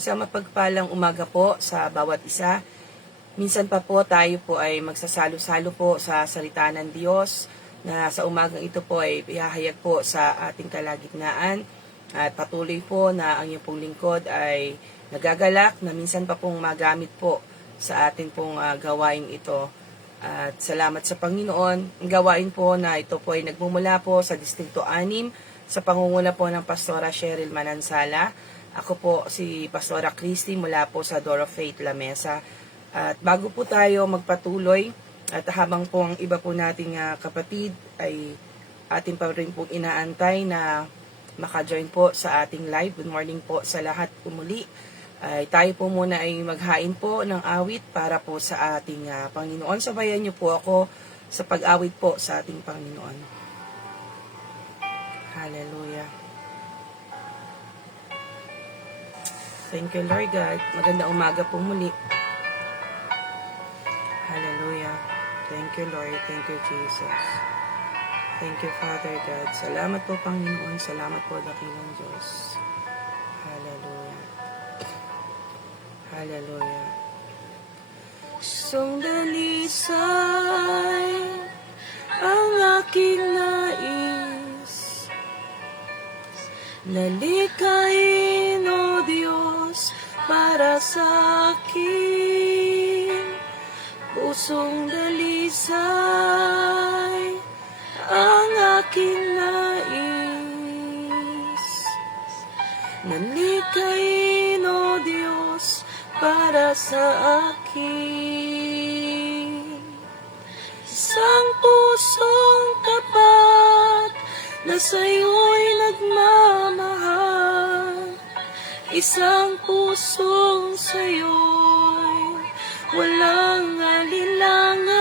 Isang mapagpalang umaga po sa bawat isa. Minsan pa po tayo po ay magsasalo-salo po sa salita ng Diyos na sa umagang ito po ay ihahayag po sa ating kalagitnaan. At patuloy po na ang iyong pong lingkod ay nagagalak na minsan pa pong magamit po sa ating pong gawain ito. At salamat sa Panginoon. Ang gawain po na ito po ay nagmumula po sa Distrito 6 sa pangunguna po ng Pastora Cheryl Manansala. Ako po si Pastora Christy mula po sa Door of Faith La Mesa. At bago po tayo magpatuloy at habang po ang iba po nating kapatid ay ating pa rin pong inaantay na maka-join po sa ating live. Good morning po sa lahat umuli. Ay tayo po muna ay maghain po ng awit para po sa ating Panginoon. Sabayan niyo po ako sa pag-awit po sa ating Panginoon. Hallelujah. Thank you, Lord God. Magandang umaga po muli. Hallelujah. Thank you, Lord. Thank you, Jesus. Thank you, Father God. Salamat po, Panginoon. Salamat po, dakilang Diyos. Hallelujah. Hallelujah. Pusong dalisay ang aking nais, nalikain, O Diyos, para sa akin. Pusong dalisay ang aking nais, nalikain, O Diyos, para sa akin. Isang pusong tapat na sa'yo'y nagmamahal, isang pusong sa'yo'y walang alinlangan,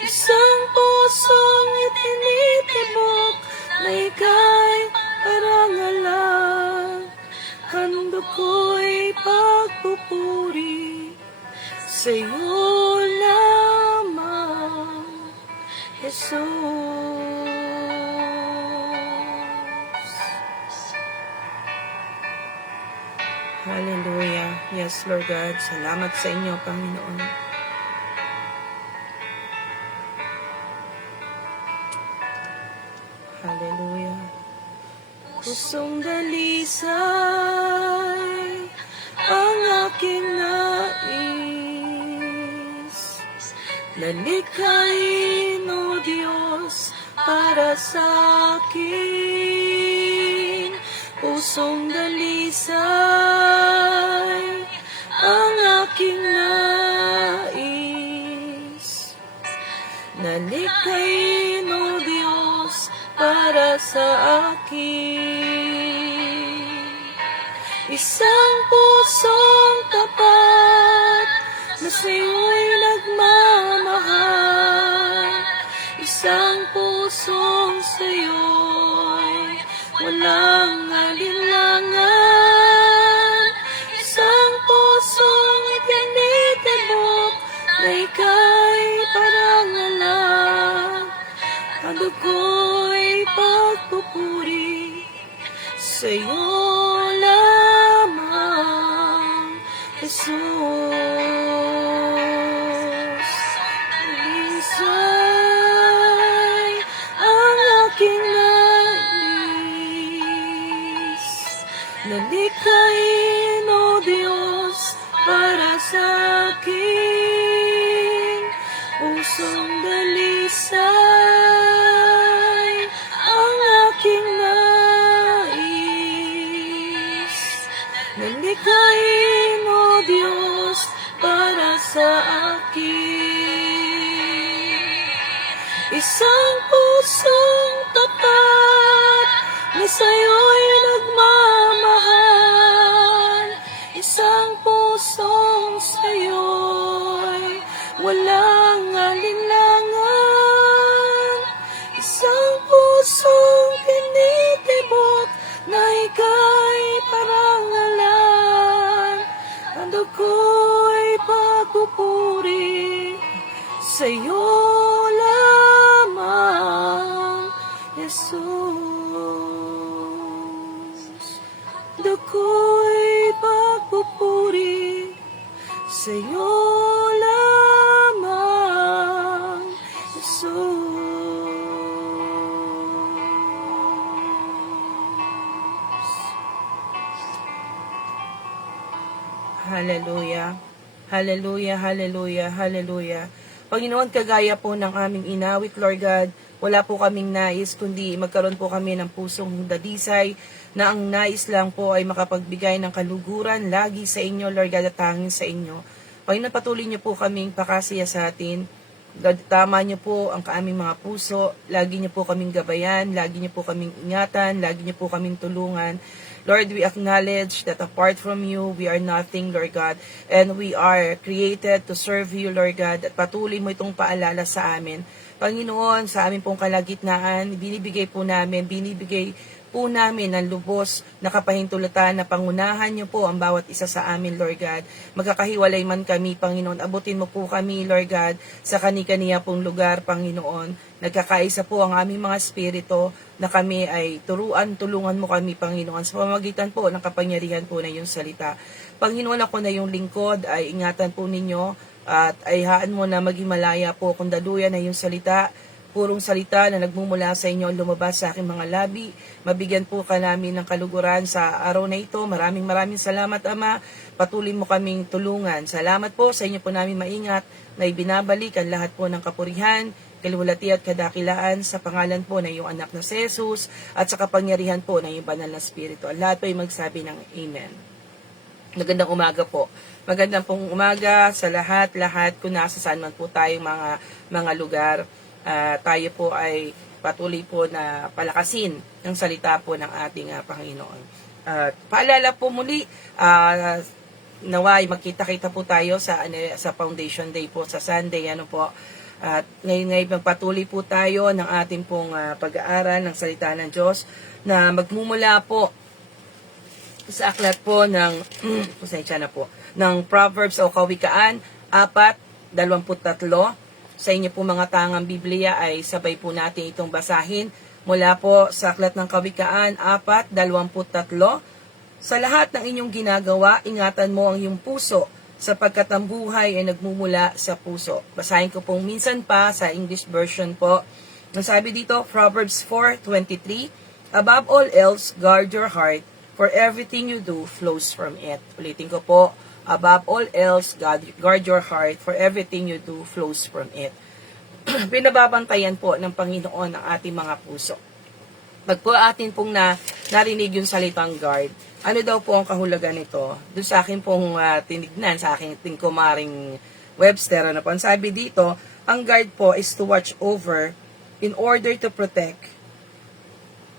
isang pusong itinitibok na ika'y parangalan. Handog ko'y pagpupuri sa'yo lamang, Jesus. Hallelujah. Yes, Lord God. Salamat sa inyo, Panginoon. Hallelujah. Pusong dalisay ang aking nais, nalikain, O Diyos, para sa akin. Pusong dalisay ang aking nais, nalikain, O Diyos, para sa akin. Isang pusong tapat na sa'yo'y nagmamahal, isang pusong sa'yo'y walang alinlangan, isang pusong itinitibok na ika'y parangalan. Handog ko'y pagpupuri sa'yo lamang, Jesus. Dalisay ang aking nais, nalikain, O Diyos, para sa akin. Pusong dalisay ang aking nais, nalikain, O Diyos, para sa akin. Isang pusong tapat na sa'yo'y nagmamahal, isang pusong sa'yo'y walang alinlangan, isang pusong tinitibok na ika'y parangalan. Handog ko'y pagpupuri sa'yo lamang, Jesus. Duko'y hallelujah. Hallelujah, hallelujah, hallelujah. Panginoon, kagaya po ng aming inawit, Lord God, wala po kaming nais, kundi magkaroon po kami ng pusong dadisay, na ang nais lang po ay makapagbigay ng kaluguran lagi sa inyo, Lord God, at tanging sa inyo. Panginoon, patuloy niyo po kaming pakasiya sa atin. Tama niyo po ang aming mga puso, lagi niyo po kaming gabayan, lagi niyo po kaming ingatan, lagi niyo po kaming tulungan. Lord, we acknowledge that apart from you, we are nothing, Lord God, and we are created to serve you, Lord God, at patuloy mo itong paalala sa amin. Panginoon, sa amin pong kalagitnaan, binibigay po namin ng lubos na kapahintulutan na pangunahan niyo po ang bawat isa sa amin, Lord God. Magkakahiwalay man kami, Panginoon, abutin mo po kami, Lord God, sa kani-kaniya pong lugar, Panginoon. Nagkakaisa po ang aming mga spirito na kami ay tulungan mo kami, Panginoon, sa pamamagitan po ng kapangyarihan po na iyong salita. Panginoon, ako na yung lingkod, ay ingatan po ninyo at ay haan mo na maging malaya po kung daluyan na yung salita, purong salita na nagmumula sa inyo lumabas sa aking mga labi. Mabigyan po ka namin ng kaluguran sa araw na ito. Maraming salamat, Ama. Patuloy mo kaming tulungan. Salamat po sa inyo po namin maingat na ibinabalik ang lahat po ng kapurihan, kaluwalhati at kadakilaan sa pangalan po ng iyong anak na si Jesus at sa kapangyarihan po ng iyong banal na Espiritu. At lahat po ay magsabi ng Amen. Magandang umaga po. Magandang pong umaga sa lahat kung nasa saan man po tayong mga lugar. Tayo po ay patuloy po na palakasin ang salita po ng ating Panginoon. Paalala po muli, naway magkita-kita po tayo sa Foundation Day po sa Sunday, At ngayon magpatuloy po tayo ng ating pong pag-aaral ng salita ng Diyos na magmumula po sa aklat po ng ng Proverbs o Kawikaan 4:23. Sa inyo po mga tangang Biblia ay sabay po natin itong basahin mula po sa aklat ng Kawikaan 4:23. Sa lahat ng inyong ginagawa, ingatan mo ang iyong puso, sapagkat ang buhay ay nagmumula sa puso. Basahin ko pong minsan pa sa English version po. Ang sabi dito, Proverbs 4:23, above all else, guard your heart, for everything you do flows from it. Ulitin ko po, above all else, guard your heart, for everything you do flows from it. Pinababantayan po ng Panginoon ang ating mga puso. Pag po atin pong narinig yung salitang guard, ano daw po ang kahulugan nito? Doon sa akin pong tinignan, sa aking tingkumaring Webster, ang sabi dito, ang guard po is to watch over in order to protect.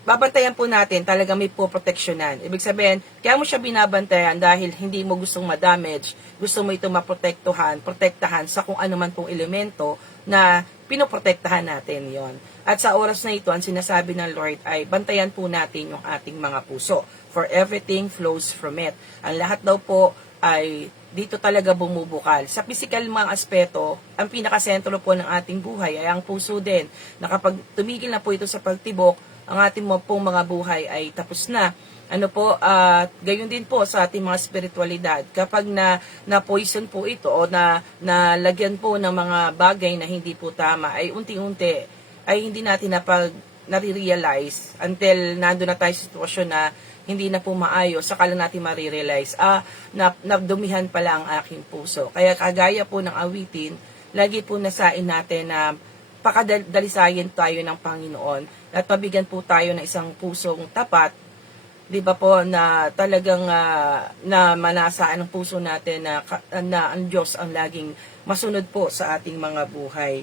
Babantayan po natin, talaga may po proteksyonan. Ibig sabihin, kaya mo siya binabantayan dahil hindi mo gustong ma-damage, gusto mo ito protektahan sa kung ano man pong elemento na pinoprotektahan natin yon. At sa oras na ito, ang sinasabi ng Lord ay bantayan po natin yung ating mga puso. For everything flows from it. Ang lahat daw po ay dito talaga bumubukal. Sa physical mga aspeto, ang pinakasentro po ng ating buhay ay ang puso din. Na kapag tumigil na po ito sa pagtibok, ang ating pong mga buhay ay tapos na. Gayon din po sa ating mga spiritualidad. Kapag na-poison po ito o nalagyan po ng mga bagay na hindi po tama, ay unti-unti ay hindi natin nare-realize until nandun na tayo sa sitwasyon na hindi na po maayos, saka lang natin marirealize, nadumihan pala ang aking puso. Kaya kagaya po ng awitin, lagi po nasain natin na pakadalisayin tayo ng Panginoon at pabigyan po tayo ng isang pusong tapat, di ba po, na talagang na manasaan ang puso natin na ang Diyos ang laging masunod po sa ating mga buhay.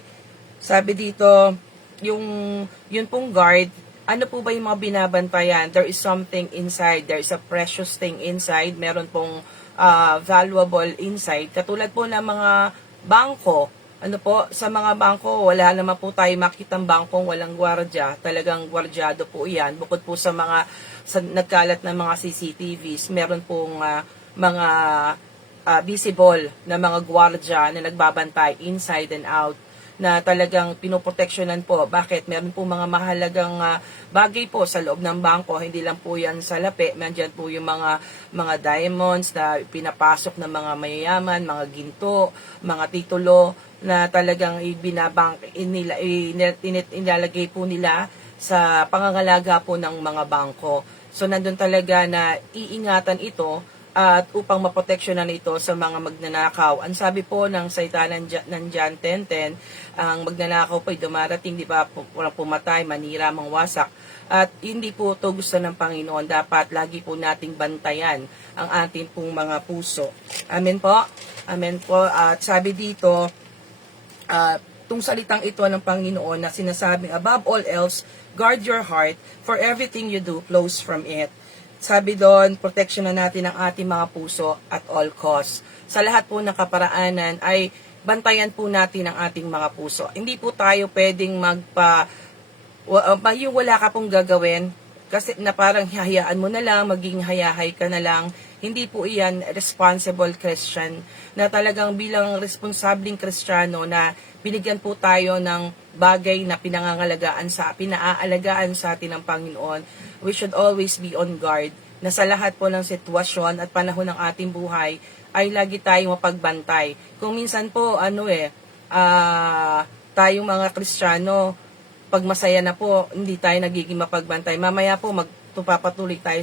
Sabi dito, yun pong guard, ano po ba yung mga binabantayan? There is something inside, there is a precious thing inside, meron pong valuable inside. Katulad po ng mga bangko, sa mga bangko, wala naman po tayo makitang bangkong walang gwardya. Talagang gwardyado po yan. Bukod po sa nagkalat na mga CCTVs, meron pong mga visible na mga gwardya na nagbabantay inside and out, na talagang pinoproteksyonan po. Bakit? Meron po mga mahalagang bagay po sa loob ng bangko. Hindi lang po yan sa lapi. Nandiyan po yung mga diamonds na pinapasok ng mga mayayaman, mga ginto, mga titulo na talagang ilalagay po nila sa pangangalaga po ng mga bangko. So, nandun talaga na iingatan ito at upang maproteksyonan ito sa mga magnanakaw. Ang sabi po ng salita ng John 10:10, ang magnanakaw po ay dumarating, di ba, walang pumatay, manira, mangwasak. At hindi po ito gusto ng Panginoon. Dapat lagi po nating bantayan ang ating pong mga puso. Amen po. Amen po. At sabi dito, itong salitang ito ng Panginoon na sinasabing, above all else, guard your heart, for everything you do flows from it. Sabi doon, protection na natin ang ating mga puso at all costs. Sa lahat po ng kaparaanan ay bantayan po natin ang ating mga puso. Hindi po tayo pwedeng yung wala ka pong gagawin, kasi na parang hahayaan mo na lang, maging hayahay ka na lang. Hindi po iyan responsible Christian, na talagang bilang responsabling Kristiyano na binigyan po tayo ng bagay na pinaalagaan sa atin ng Panginoon. We should always be on guard na sa lahat po ng sitwasyon at panahon ng ating buhay ay lagi tayong mapagbantay. Kung minsan po tayong mga Kristiyano, pag masaya na po, hindi tayo nagiging mapagbantay. Mamaya po magpapatuloy tayo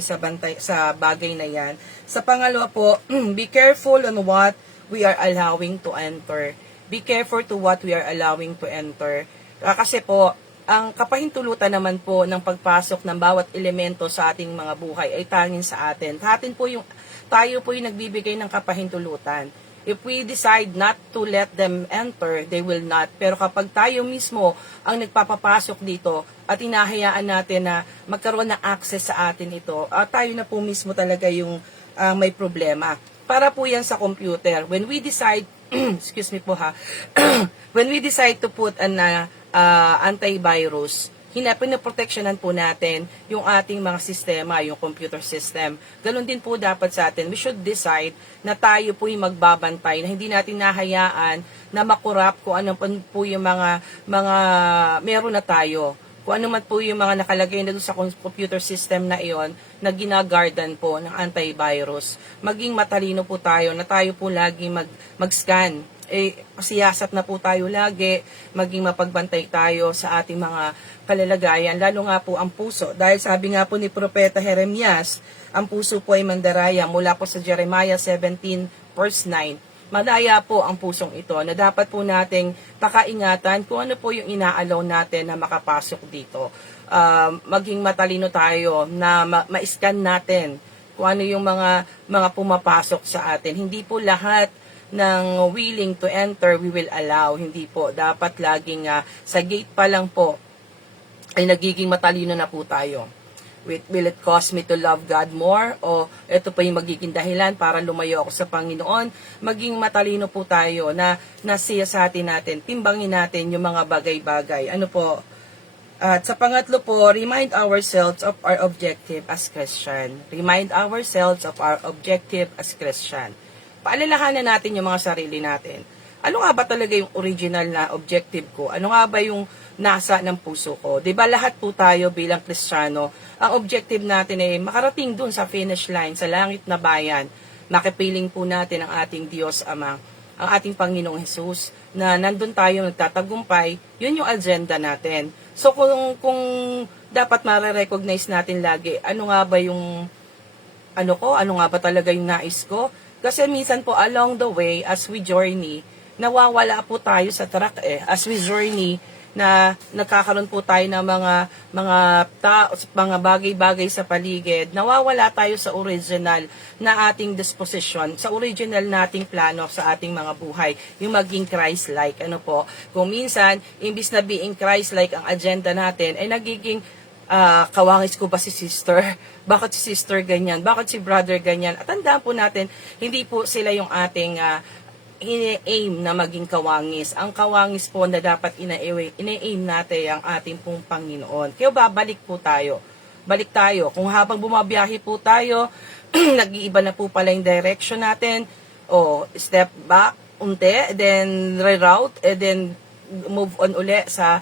sa bagay na yan. Sa pangalawa po, be careful on what we are allowing to enter. Be careful to what we are allowing to enter. Kasi po, ang kapahintulutan naman po ng pagpasok ng bawat elemento sa ating mga buhay ay tanging sa atin. Tayo po yung nagbibigay ng kapahintulutan. If we decide not to let them enter, they will not. Pero kapag tayo mismo ang nagpapapasok dito at hinahayaan natin na magkaroon ng access sa atin ito, tayo na po mismo talaga yung may problema. Para po yan sa computer. When we decide, excuse me po ha, when we decide to put an antivirus, pinoproteksyonan po natin yung ating mga sistema, yung computer system. Ganon din po dapat sa atin. We should decide na tayo po yung magbabantay, na hindi natin nahayaan na makurap kung ano po yung mga meron na tayo. Kung ano man po yung mga nakalagay na doon sa computer system na iyon, na ginagardan po ng antivirus. Maging matalino po tayo, na tayo po lagi mag-scan. Siyasat na po tayo lagi, maging mapagbantay tayo sa ating mga kalalagayan, lalo nga po ang puso. Dahil sabi nga po ni Propeta Jeremias, ang puso po ay mandaraya, mula po sa Jeremiah 17 verse 9. Madaya po ang pusong ito, na dapat po nating pakaingatan kung ano po yung inaalaw natin na makapasok dito. Maging matalino tayo na ma-scan natin kung ano yung mga pumapasok sa atin. Hindi po lahat ng willing to enter, we will allow. Hindi po. Dapat laging sa gate pa lang po ay nagiging matalino na po tayo. Will it cause me to love God more? O ito pa yung magiging dahilan para lumayo ako sa Panginoon? Maging matalino po tayo na siyasatin natin, timbangin natin yung mga bagay-bagay. Ano po? At sa pangatlo po, remind ourselves of our objective as Christian. Remind ourselves of our objective as Christian. Paalalahanan natin yung mga sarili natin. Ano nga ba talaga yung original na objective ko? Ano nga ba yung nasa ng puso ko? 'Di ba lahat po tayo bilang Kristiyano, ang objective natin ay makarating dun sa finish line, sa langit na bayan. Makipiling po natin ang ating Diyos Ama, ang ating Panginoong Hesus, na nandun tayo nagtatagumpay. Yun yung agenda natin. So kung dapat mare-recognize natin lagi, ano nga ba yung ano nga ba talaga yung nais ko? Kasi minsan po along the way, as we journey, nawawala po tayo sa track As we journey, na nagkakaroon po tayo ng mga bagay-bagay sa paligid, nawawala tayo sa original na ating disposition, sa original nating plano sa ating mga buhay, yung maging Christ-like. Ano po? Kung minsan, imbis na being Christ-like ang agenda natin, ay nagiging kawangis ko ba si sister? Bakit si sister ganyan? Bakit si brother ganyan? At tandaan po natin, hindi po sila yung ating ine-aim na maging kawangis. Ang kawangis po na dapat ine-aim natin ang ating pong Panginoon. Kaya babalik po tayo. Balik tayo. Kung habang bumabiyahe po tayo, nag-iiba na po pala yung direction natin. Step back, unti, then reroute, and then move on uli sa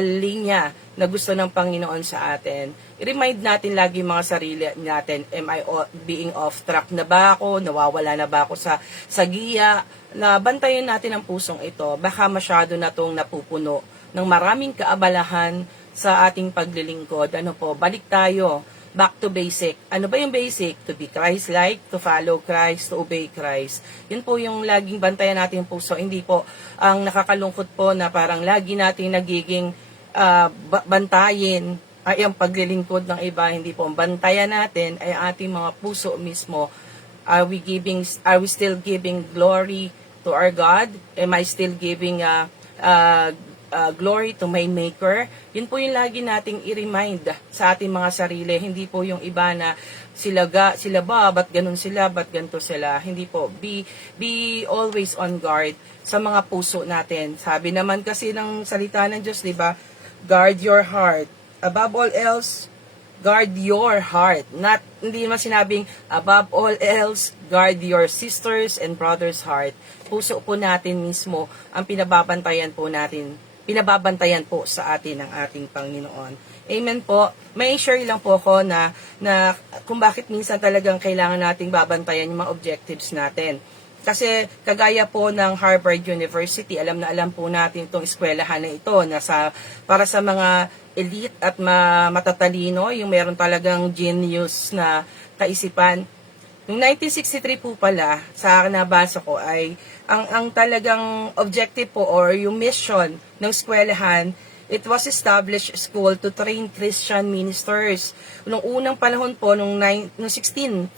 linya na gusto ng Panginoon sa atin. I-remind natin lagi mga sarili natin, am I being off track na ba ako? Nawawala na ba ako sa giya? Na bantayan natin ang pusong ito. Baka masyado na itong napupuno ng maraming kaabalahan sa ating paglilingkod. Ano po, balik tayo back to basic. Ano ba yung basic? To be Christ-like, to follow Christ, to obey Christ. Yun po yung laging bantayan natin yung puso. Hindi po ang nakakalungkot po na parang lagi natin nagiging bantayin ay ang paglilingkod ng iba. Hindi po ang bantayan natin ay ating mga puso mismo. Are we still giving glory to our God? Am I still giving glory to my Maker? Yun po yung lagi nating i-remind sa ating mga sarili. Hindi po yung iba na sila ba, ba't ganun sila, ba't ganito sila. Hindi po. Be always on guard sa mga puso natin. Sabi naman kasi ng salita ng Diyos, di ba? Guard your heart. Above all else, guard your heart. Hindi naman sinabing, above all else, guard your sisters and brothers' heart. Puso po natin mismo ang pinababantayan po sa atin ng ating Panginoon. Amen po. May share lang po ako na kung bakit minsan talagang kailangan nating babantayan yung mga objectives natin. Kasi kagaya po ng Harvard University, alam po natin itong eskwelahan na ito na para sa mga elite at matatalino, yung meron talagang genius na kaisipan. Yung 1963 po pala, sa nabasa ko ay ang talagang objective po or yung mission ng eskwelahan, it was established school to train Christian ministers. Nung unang panahon po, nung 1636,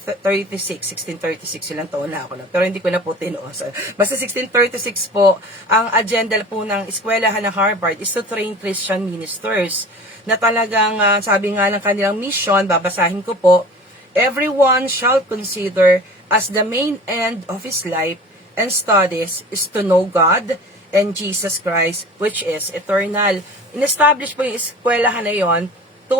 ilang taon na ako lang, pero hindi ko na po tinuos. Basta 1636 po, ang agenda po ng eskwelahan ng Harvard is to train Christian ministers. Na talagang, sabi nga ng kanilang mission, babasahin ko po, everyone shall consider as the main end of his life and studies is to know God and Jesus Christ, which is eternal. In-establish po yung eskwelahan na yon to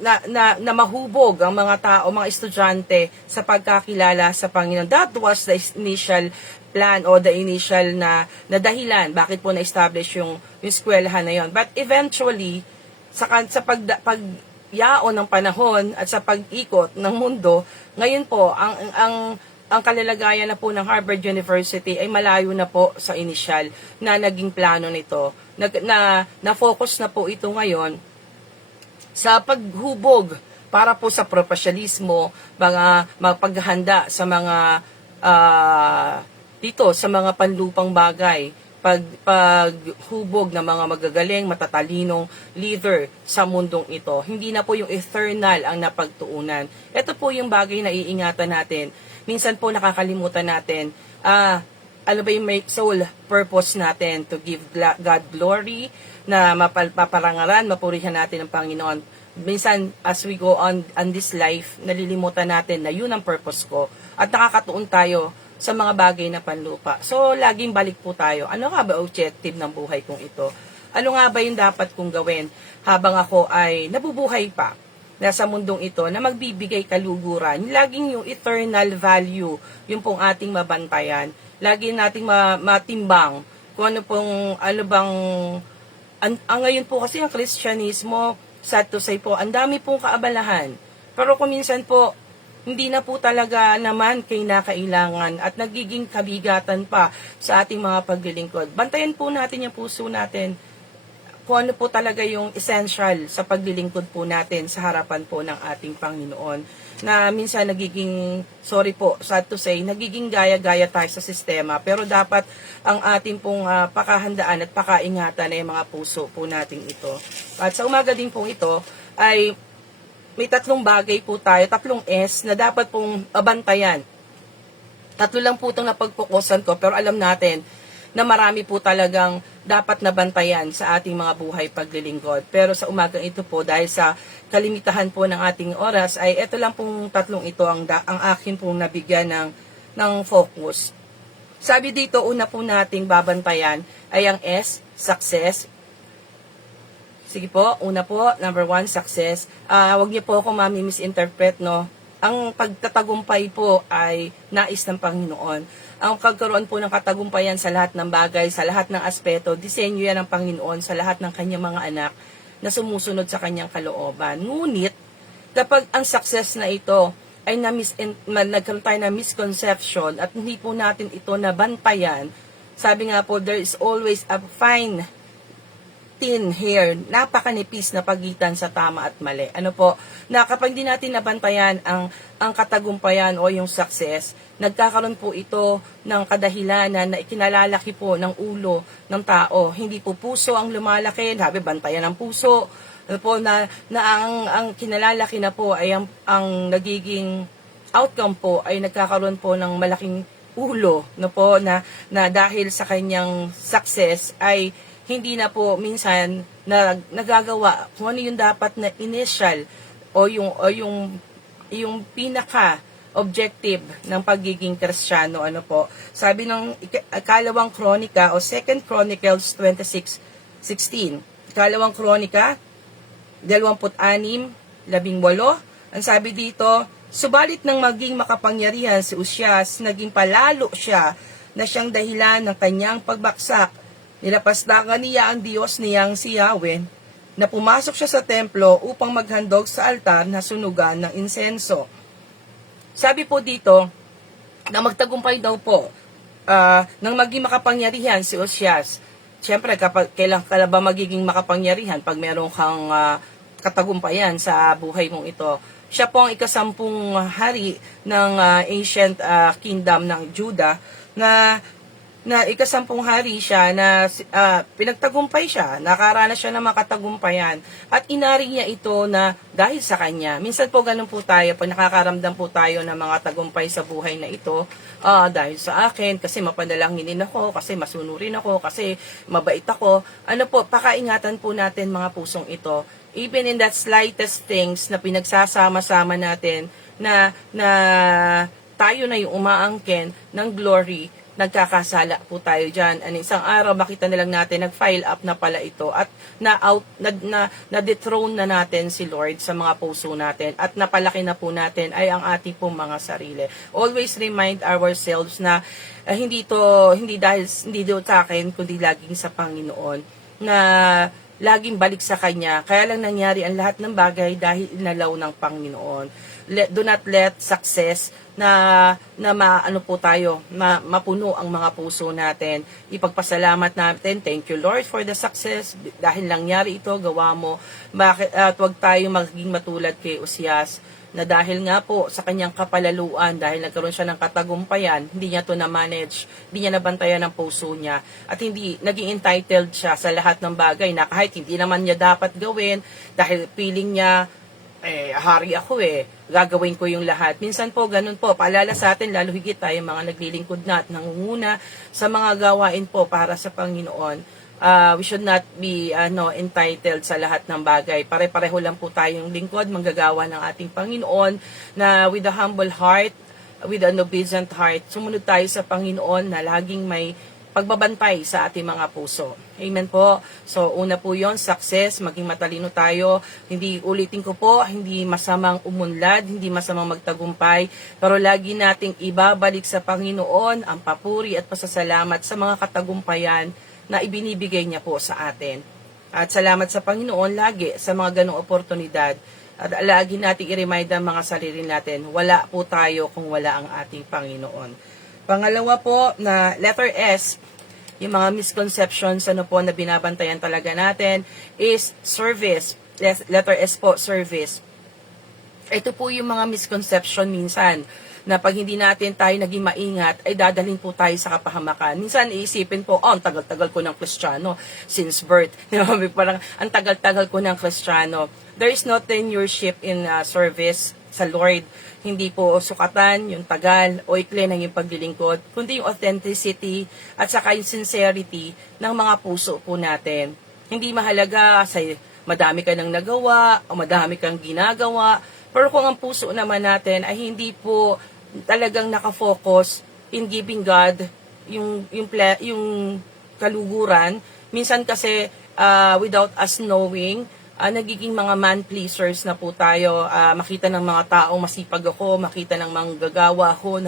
na mahubog ang mga tao, mga estudyante sa pagkakilala sa Panginoon. That was the initial plan o the initial na dahilan bakit po na-establish yung eskwelahan na yon. But eventually, sa pagyaon ng panahon at sa pag-ikot ng mundo, ngayon po, ang kalalagayan na po ng Harvard University ay malayo na po sa initial na naging plano nito. Na-focus na po ito ngayon sa paghubog para po sa profesionalismo, mga paghahanda sa mga sa mga panlupang bagay, paghubog ng mga magagaling, matatalinong leader sa mundong ito. Hindi na po yung eternal ang napagtuunan. Ito po yung bagay na iingatan natin. Minsan po nakakalimutan natin, ano ba yung soul purpose natin to give God glory, na maparangaran, mapurihan natin ang Panginoon. Minsan, as we go on this life, nalilimutan natin na yun ang purpose ko at nakakatuon tayo sa mga bagay na panlupa. So, laging balik po tayo. Ano nga ba objective ng buhay kong ito? Ano nga ba yung dapat kong gawin habang ako ay nabubuhay pa nasa mundong ito na magbibigay kaluguran? Laging yung eternal value, yung pong ating mabantayan. Lagi nating matimbang kung ngayon po kasi ang Kristyanismo, sad to say po, ang dami pong kaabalahan. Pero kung minsan po, hindi na po talaga naman kinakailangan at nagiging kabigatan pa sa ating mga paglilingkod. Bantayan po natin yung puso natin kung ano po talaga yung essential sa paglilingkod po natin sa harapan po ng ating Panginoon. Na minsan nagiging, sad to say, nagiging gaya-gaya tayo sa sistema. Pero dapat ang ating pong pakahandaan at pakaingatan ay mga puso po natin ito. At sa umaga din pong ito ay may tatlong bagay po tayo, tatlong S na dapat pong abantayan. Tatlo lang po itong napagpukusan ko, pero alam natin na marami po talagang dapat nabantayan sa ating mga buhay paglilingkod. Pero sa umagang ito po, dahil sa kalimitahan po ng ating oras, ay ito lang pong tatlong ito ang akin pong nabigyan ng focus. Sabi dito, una po nating babantayan ay ang S, success. Sige po, una po, number 1, success. Huwag niyo po ako misinterpret, no? Ang pagtatagumpay po ay nais ng Panginoon. Ang pagkaroon po ng katagumpayan sa lahat ng bagay, sa lahat ng aspeto, disenyo yan ng Panginoon sa lahat ng kanyang mga anak na sumusunod sa kanyang kalooban. Ngunit, kapag ang success na ito ay nagkaroon tayo ng misconception at hindi po natin ito nabantayan, sabi nga po, there is always a fine thin hair, napakanipis na pagitan sa tama at mali. Ano po, na kapag di natin nabantayan ang katagumpayan o yung success, nagkakaroon po ito ng kadahilanan na ikinalalaki po ng ulo ng tao. Hindi po puso ang lumalaki, sabi bantayan ng puso. Ano po, na ang kinalalaki na po ay ang nagiging outcome po ay nagkakaroon po ng malaking ulo, no po, na dahil sa kanyang success ay hindi na po minsan nagagawa kung ano yung dapat na initial o yung pinaka objective ng pagiging Kristiyano. Ano po, sabi ng ikalawang kronika o 2 Chronicles 26:16, ikalawang kronika 26:18, ang sabi dito, subalit nang maging makapangyarihan si Uzias, naging palalo siya na siyang dahilan ng kanyang pagbaksak. Nilapastangan niya ang Diyos niyang si Yahweh, na pumasok siya sa templo upang maghandog sa altar na sunugan ng insenso. Sabi po dito, na magtagumpay daw po, nang maging makapangyarihan si Uzias. Siyempre, kailan ka ba magiging makapangyarihan pag meron kang katagumpayan sa buhay mong ito? Siya po ang ikasampung hari ng ancient kingdom ng Judah, na ikasampung hari siya na pinagtagumpay siya, nakaranas siya ng makatagumpayan at inari niya ito na dahil sa kanya. Minsan po ganun po tayo, pag nakakaramdam po tayo ng mga tagumpay sa buhay na ito, dahil sa akin, kasi mapanalanginin ako, kasi masunurin ako, kasi mabait ako. Ano po, pakaingatan po natin mga pusong ito. Even in that slightest things na pinagsasama-sama natin na tayo na yung umaangkin ng glory, nagkakasala po tayo dyan. And isang araw, makita na lang natin, nag-file up na pala ito at na-dethrone na natin si Lord sa mga puso natin at napalaki na po natin ay ang ating pong mga sarili. Always remind ourselves na hindi dahil sa akin, kundi laging sa Panginoon, na laging balik sa Kanya. Kaya lang nangyari ang lahat ng bagay dahil inalaw ng Panginoon. Do not let success na maano po tayo, mapuno ang mga puso natin. Ipagpasalamat natin, thank you Lord for the success, dahil nangyari ito, gawa mo. At huwag tayo maging matulad kay Uzias, na dahil nga po sa kanyang kapalaluan, dahil nagkaroon siya ng katagumpayan, hindi niya to na-manage, hindi niya nabantayan ang puso niya, at hindi naging entitled siya sa lahat ng bagay na kahit hindi naman niya dapat gawin, dahil feeling niya, hari ako gagawin ko yung lahat. Minsan po, ganun po, paalala sa atin, lalo higit tayo mga naglilingkod na at nangunguna sa mga gawain po para sa Panginoon. We should not be entitled sa lahat ng bagay. Pare-pareho lang po tayong lingkod, manggagawa ng ating Panginoon, na with a humble heart, with an obedient heart, sumunod tayo sa Panginoon na laging may pagbabantay sa ating mga puso. Amen po. So, una po yon, success, maging matalino tayo. Hindi, ulitin ko po, hindi masamang umunlad, hindi masamang magtagumpay, pero lagi nating ibabalik sa Panginoon ang papuri at pasasalamat sa mga katagumpayan na ibinibigay niya po sa atin. At salamat sa Panginoon lagi sa mga ganong oportunidad. At lagi nating i-remind ang mga sarili natin, wala po tayo kung wala ang ating Panginoon. Pangalawa po, na letter S, yung mga misconceptions po na binabantayan talaga natin is service. Letter S po, service. Ito po yung mga misconception minsan na pag hindi natin tayo naging maingat, ay dadalhin po tayo sa kapahamakan. Minsan iisipin po, ang tagal-tagal ko ng Kristiyano since birth. Parang ang tagal-tagal ko ng Kristiyano. There is no tenureship in service sa Lord. Hindi po sukatan, yung tagal o ikli ng yung paglilingkod, kundi yung authenticity at saka yung sincerity ng mga puso po natin. Hindi mahalaga sa madami ka nang nagawa o madami kang ginagawa, pero kung ang puso naman natin ay hindi po talagang nakafocus in giving God yung kaluguran, minsan kasi without us knowing, nagiging mga man-pleasers na po tayo. Makita ng mga taong masipag ako, makita ng manggagawa ako,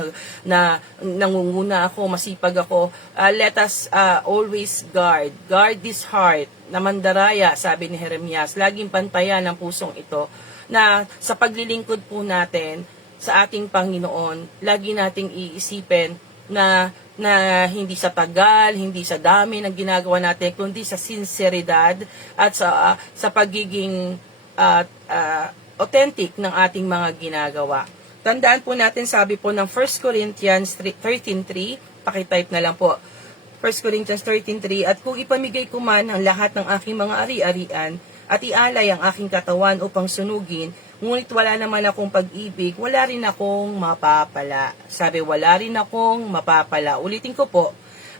na nangunguna ako, masipag ako. Let us always guard this heart na mandaraya, sabi ni Jeremias. Laging pantayan ang pusong ito, na sa paglilingkod po natin sa ating Panginoon, lagi nating iisipin na na hindi sa tagal, hindi sa dami ng ginagawa natin, kundi sa sinseridad at sa pagiging authentic ng ating mga ginagawa. Tandaan po natin, sabi po ng 1 Corinthians 13:3, pakitype na lang po, 1 Corinthians 13:3, at kung ipamigay ko man ang lahat ng aking mga ari-arian at ialay ang aking katawan upang sunugin, ngunit wala naman akong pag-ibig, wala rin akong mapapala. Sabi, wala rin akong mapapala. Ulitin ko po,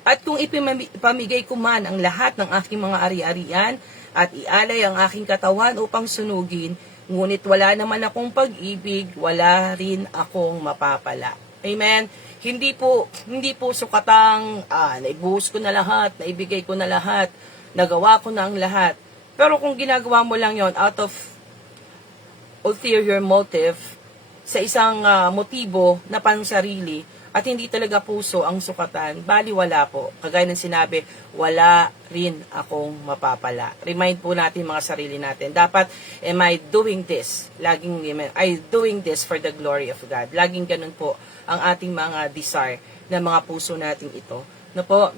at kung ipamigay ko man ang lahat ng aking mga ari-arian at ialay ang aking katawan upang sunugin, ngunit wala naman akong pag-ibig, wala rin akong mapapala. Amen? Hindi po sukatang, naibuhos ko na lahat, naibigay ko na lahat, nagawa ko na ang lahat. Pero kung ginagawa mo lang yon out of ulterior motive, sa isang motibo na pansarili, at hindi talaga puso ang sukatan, bali wala po. Kagaya ng sinabi, wala rin akong mapapala. Remind po natin mga sarili natin. Dapat, am I doing this? I doing this for the glory of God. Laging ganun po ang ating mga desire ng mga puso natin ito.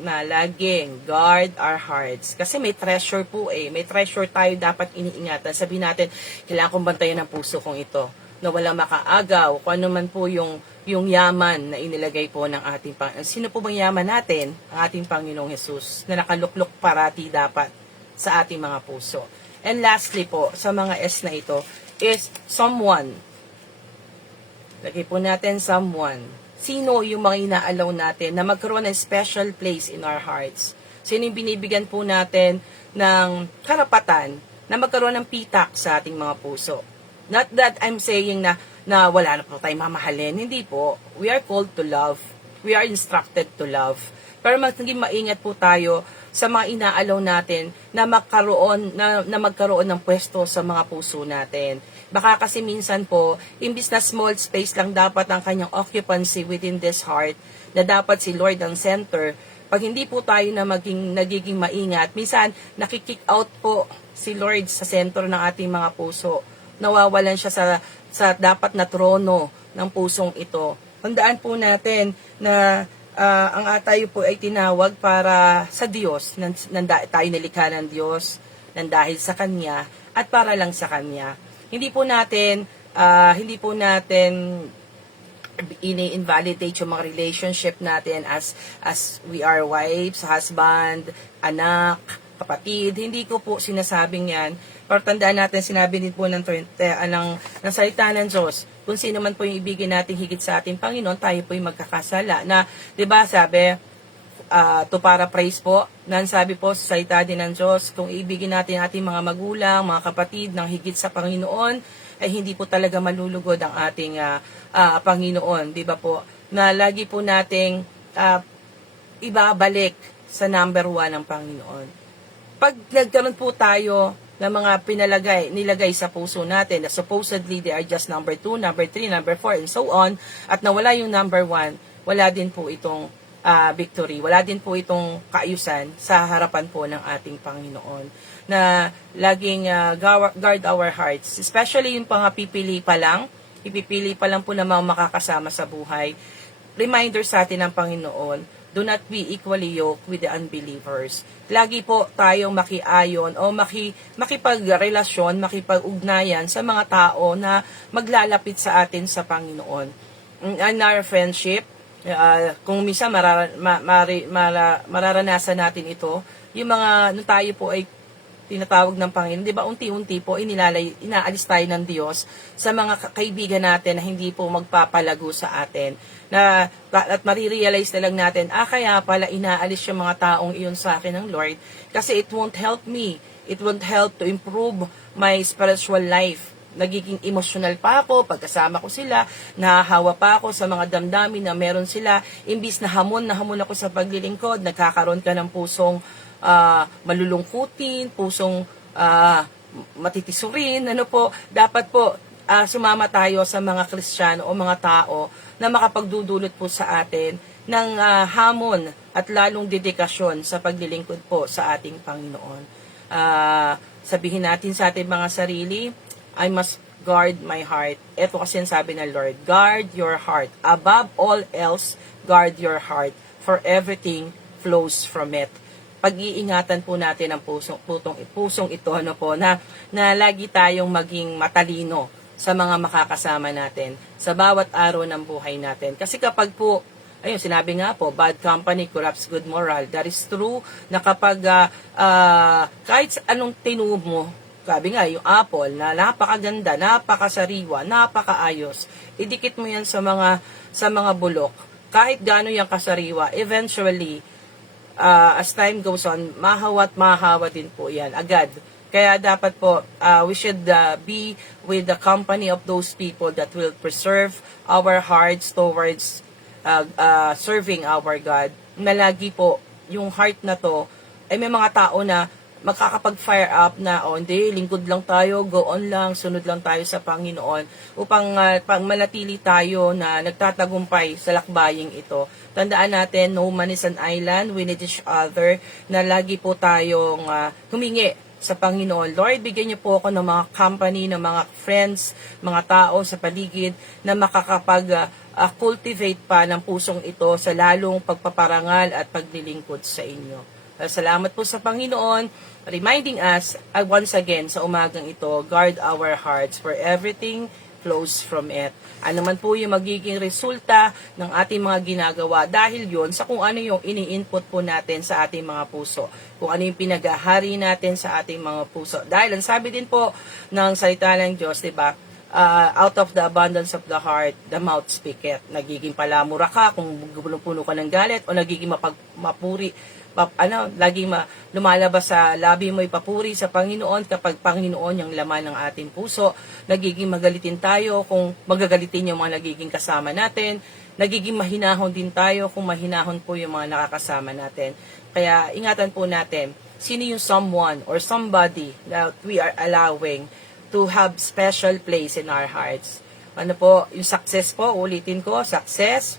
Na laging guard our hearts. Kasi may treasure po may treasure tayo dapat iniingatan. Sabihin natin, kailangan kong bantayan ang puso kong ito, na walang makaagaw, kung ano man po yung yaman na inilagay po ng ating Panginoon. Sino po bang yaman natin? Ang ating Panginoong Jesus, na nakaluklok parati dapat sa ating mga puso. And lastly po, sa mga S na ito, is someone. Lagay po natin someone. Sino yung mga inaalaw natin na magkaroon ng special place in our hearts? Sino yung binibigyan po natin ng karapatan na magkaroon ng pitak sa ating mga puso? Not that I'm saying na wala na po tayong mamahalin. Hindi po. We are called to love. We are instructed to love. Pero maging maingat po tayo sa mga inaalaw natin na magkaroon ng pwesto sa mga puso natin. Baka kasi minsan po, imbis na small space lang dapat ang kanyang occupancy within this heart, na dapat si Lord ang center, pag hindi po tayo na nagiging maingat, minsan nakikick out po si Lord sa center ng ating mga puso. Nawawalan siya sa dapat na trono ng pusong ito. Tandaan po natin na ang tayo po ay tinawag para sa Diyos, tayo nilikha ng Diyos, nang dahil sa Kanya, at para lang sa Kanya. Hindi po natin ini-invalidate yung mga relationship natin as we are wives, husband, anak, kapatid. Hindi ko po sinasabing yan. Pero tandaan natin, sinabi din po ng salita ng Diyos, kung sino man po yung ibigin natin higit sa ating Panginoon, tayo po yung magkakasala. Na, di ba sabi, to paraphrase po, sabi po sa salita din ng Diyos, kung ibigin natin ating mga magulang, mga kapatid ng higit sa Panginoon, ay hindi po talaga malulugod ang ating Panginoon. Di ba po? Na lagi po nating ibabalik sa number 1 ng Panginoon. Pag nagkaroon po tayo ng mga nilagay sa puso natin, na supposedly they are just number 2, number 3, number 4, and so on, at nawala yung number 1, wala din po itong victory. Wala din po itong kaayusan sa harapan po ng ating Panginoon. Na laging guard our hearts. Especially yung ipipili pa lang po na mga makakasama sa buhay. Reminder sa atin ng Panginoon, do not be equally yoked with the unbelievers. Lagi po tayong makiayon o makipagrelasyon, makipag-ugnayan sa mga tao na maglalapit sa atin sa Panginoon. In our friendship, kung minsan mararanasan natin ito, yung mga tayo po ay tinatawag ng Panginoon, di ba unti-unti po inaalis tayo ng Diyos sa mga kaibigan natin na hindi po magpapalago sa atin. At marirealize na lang natin, kaya pala inaalis yung mga taong iyon sa akin ng Lord kasi it won't help me. It won't help to improve my spiritual life. Nagiging emotional pa ako, pagkasama ko sila, nahahawa pa ako sa mga damdamin na meron sila, imbis na hamon ako sa paglilingkod, nagkakaroon ka ng pusong malulungkutin, pusong matitisurin, dapat po sumama tayo sa mga Kristiyano o mga tao na makapagdudulot po sa atin ng hamon at lalong dedikasyon sa paglilingkod po sa ating Panginoon. Sabihin natin sa ating mga sarili, I must guard my heart. Ito kasi ang sabi ng Lord, guard your heart. Above all else, guard your heart. for everything flows from it. Pag-iingatan po natin ang pusong ito na lagi tayong maging matalino sa mga makakasama natin sa bawat araw ng buhay natin. Kasi kapag po, ayun, sinabi nga po, bad company corrupts good moral. That is true na kapag kahit anong tinubo mo, sabi nga, yung apple na napakaganda, napakasariwa, napakaayos, idikit mo yan sa mga bulok. Kahit gaano yung kasariwa, eventually, as time goes on, mahawa din po yan agad. Kaya dapat po, we should be with the company of those people that will preserve our hearts towards serving our God. Malagi po, yung heart na to, ay may mga tao na makakapag-fire up na, hindi, lingkod lang tayo, go on lang, sunod lang tayo sa Panginoon, upang manatili tayo na nagtatagumpay sa lakbaying ito. Tandaan natin, no man is an island, we need each other, na lagi po tayong humingi sa Panginoon. Lord, bigyan niyo po ako ng mga company, ng mga friends, mga tao sa paligid na makakapag-cultivate pa ng pusong ito sa lalong pagpaparangal at paglilingkod sa inyo. Salamat po sa Panginoon, reminding us once again sa umagang ito, guard our hearts for everything flows from it. Ano man po yung magiging resulta ng ating mga ginagawa dahil yon sa kung ano yung ini-input po natin sa ating mga puso. Kung ano yung pinagahari natin sa ating mga puso. Dahil ang sabi din po ng salita ng Diyos, diba? Out of the abundance of the heart, the mouth speaketh. Nagiging palamura ka kung puno ka ng galit o nagiging laging lumalabas sa labi mo ipapuri sa Panginoon kapag Panginoon yung laman ng ating puso. Nagiging magalitin tayo kung magagalitin yung mga nagiging kasama natin. Nagiging mahinahon din tayo kung mahinahon po yung mga nakakasama natin. Kaya ingatan po natin, sino yung someone or somebody that we are allowing to have special place in our hearts. Ano po, yung success po, ulitin ko, success,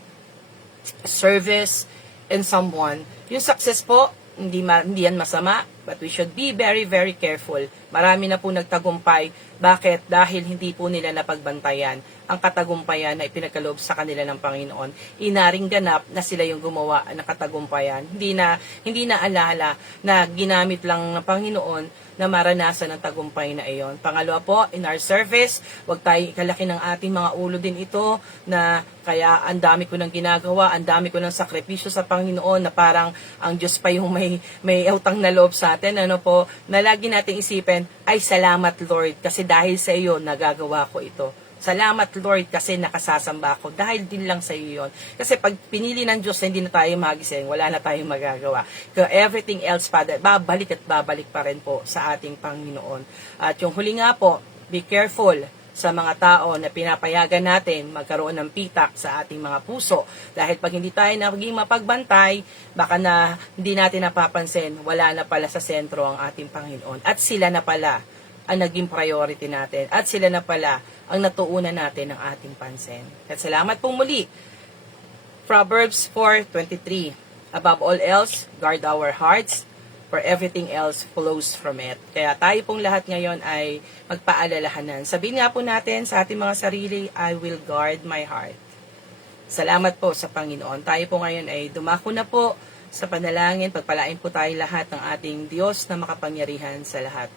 service, and someone. Yung success po, hindi yan masama, but we should be very, very careful. Marami na po nagtagumpay. Bakit? Dahil hindi po nila napagbantayan ang katagumpayan na ipinagkaloob sa kanila ng Panginoon. Inaring ganap na sila yung gumawa ng katagumpayan. Hindi na alala na ginamit lang ng Panginoon na maranasan ng tagumpay na iyon. Pangalawa po, in our service, wag tayo ikalaki ng ating mga ulo din ito na kaya ang dami ko ng ginagawa, ang dami ko ng sakripisyo sa Panginoon na parang ang Diyos pa yung may utang na loob sa atin. Ano po, na lagi nating isipin, ay salamat Lord kasi dahil sa iyo nagagawa ko ito. Salamat Lord kasi nakasasamba ako dahil din lang sa iyo yon. Kasi pag pinili ng Diyos hindi na tayo magising, wala na tayong magagawa. Kaya everything else, Father, babalik at babalik pa rin po sa ating Panginoon. At yung huli nga po, be careful sa mga tao na pinapayagan natin magkaroon ng pitak sa ating mga puso. Dahil pag hindi tayo naging mapagbantay, baka na hindi natin napapansin, wala na pala sa sentro ang ating Panginoon. At sila na pala ang naging priority natin. At sila na pala ang natuunan natin ng ating pansin. At salamat pong muli. Proverbs 4:23. Above all else, guard our hearts, for everything else flows from it. Kaya tayo pong lahat ngayon ay magpaalalahanan. Sabihin nga po natin sa ating mga sarili, I will guard my heart. Salamat po sa Panginoon. Tayo po ngayon ay dumako na po sa panalangin. Pagpalain po tayo lahat ng ating Diyos na makapangyarihan sa lahat.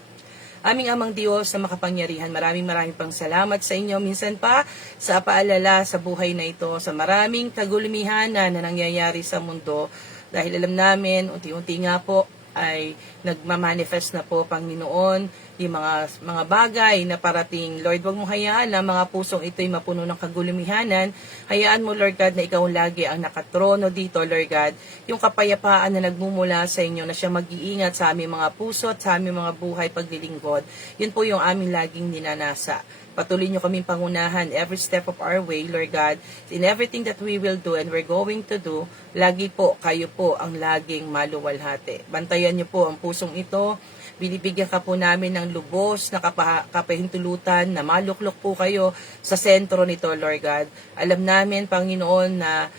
Aming Amang Diyos na makapangyarihan, maraming pang salamat sa inyo. Minsan pa sa paalala sa buhay na ito, sa maraming kagulumihan na nangyayari sa mundo. Dahil alam namin, unti-unti nga po ay nagmamanifest na po, Panginoon, yung mga bagay na parating. Lord, wag mo hayaan na mga pusong ito'y mapuno ng kagulumihanan. Hayaan mo, Lord God, na ikaw lagi ang nakatrono dito, Lord God. Yung kapayapaan na nagmumula sa inyo na siya mag-iingat sa aming mga puso at sa aming mga buhay paglilingkod. Yun po yung aming laging ninanasa. Patuloy nyo kaming pangunahan every step of our way, Lord God. In everything that we will do and we're going to do, lagi po, kayo po ang laging maluwalhati. Bantayan nyo po ang pusong ito. Binibigyan ka po namin ng lubos na kapahintulutan na maluklok po kayo sa sentro nito, Lord God. Alam namin, Panginoon, na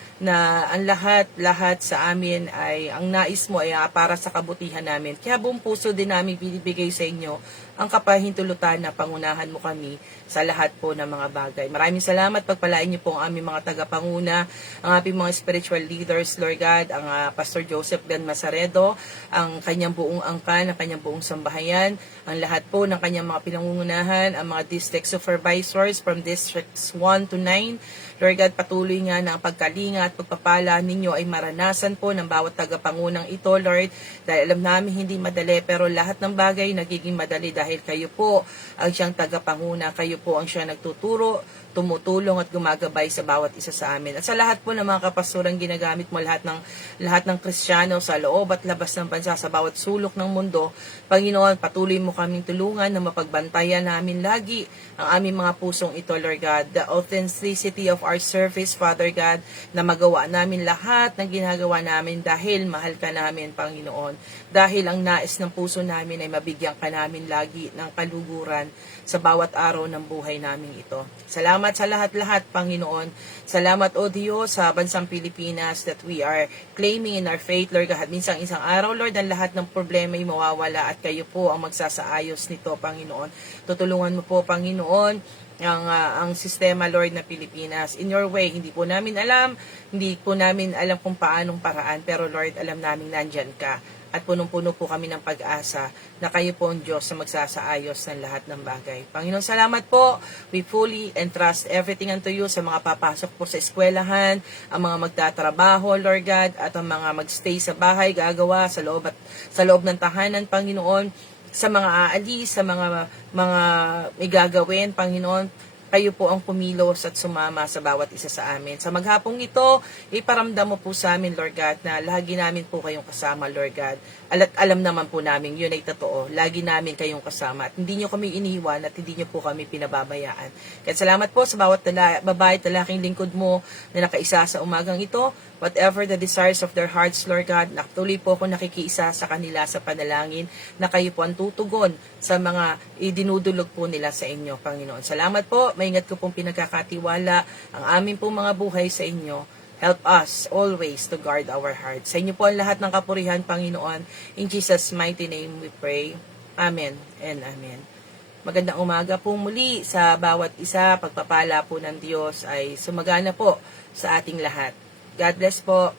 ang lahat sa amin ay, ang nais mo ay para sa kabutihan namin. Kaya buong puso din namin binibigay sa inyo ang kapahintulutan na pangunahan mo kami sa lahat po ng mga bagay. Maraming salamat, pagpalain niyo po ang aming mga tagapanguna, ang aming mga spiritual leaders, Lord God, ang Pastor Joseph Gan Masaredo, ang kanyang buong angkan, ang kanyang buong sambahayan, ang lahat po ng kanyang mga pinangungunahan, ang mga district supervisors from districts 1 to 9. Lord God, patuloy nga na ang pagkalinga at pagpapala ninyo ay maranasan po ng bawat tagapangunang ito, Lord, dahil alam namin hindi madali, pero lahat ng bagay nagiging madali dahil kayo po ang siyang tagapanguna, kayo po ang siyang nagtuturo, tumutulong at gumagabay sa bawat isa sa amin. At sa lahat po ng mga kapastoran ginagamit mo, lahat ng Kristiyano sa loob at labas ng bansa, sa bawat sulok ng mundo, Panginoon, patuloy mo kaming tulungan na mapagbantayan namin lagi ang aming mga pusong ito, Lord God. The authenticity of our service, Father God, na magawa namin lahat ng ginagawa namin dahil mahal ka namin, Panginoon. Dahil ang nais ng puso namin ay mabigyan ka namin lagi ng kaluguran sa bawat araw ng buhay namin ito. Salamat sa lahat-lahat, Panginoon. Salamat, O Diyos, sa bansang Pilipinas that we are claiming in our faith, Lord God. Minsang isang araw, Lord, ang lahat ng problema ay mawawala at kayo po ang magsasaayos nito, Panginoon. Tutulungan mo po, Panginoon, ang sistema, Lord, na Pilipinas. In your way, hindi po namin alam kung paanong paraan, pero Lord, alam namin nandyan ka. At punong-puno po kami ng pag-asa na kayo po ang Diyos na magsasaayos ng lahat ng bagay. Panginoon, salamat po. We fully entrust everything unto you sa mga papasok po sa eskwelahan, ang mga magtatrabaho, Lord God, at ang mga magstay sa bahay, gagawa sa loob ng tahanan, Panginoon, sa mga aalis, sa mga may gagawin, Panginoon. Kayo po ang pumilos at sumama sa bawat isa sa amin. Sa maghapong ito, iparamdam mo po sa amin, Lord God, na lagi namin po kayong kasama, Lord God. At alam naman po namin, yun ay totoo. Lagi namin kayong kasama. At hindi nyo kami iniwan at hindi nyo po kami pinababayaan. Kaya salamat po sa bawat babae at lalaking lingkod mo na nakaisa sa umagang ito. Whatever the desires of their hearts, Lord God, natuloy po ako nakikiisa sa kanila sa panalangin na kayo po ang tutugon sa mga idinudulog po nila sa inyo, Panginoon. Salamat po. Maingat ko pong pinagkakatiwala ang aming pong mga buhay sa inyo. Help us always to guard our hearts. Sa inyo po ang lahat ng kapurihan, Panginoon. In Jesus' mighty name we pray. Amen and amen. Magandang umaga po muli sa bawat isa. Pagpapala po ng Diyos ay sumagana po sa ating lahat. God bless po.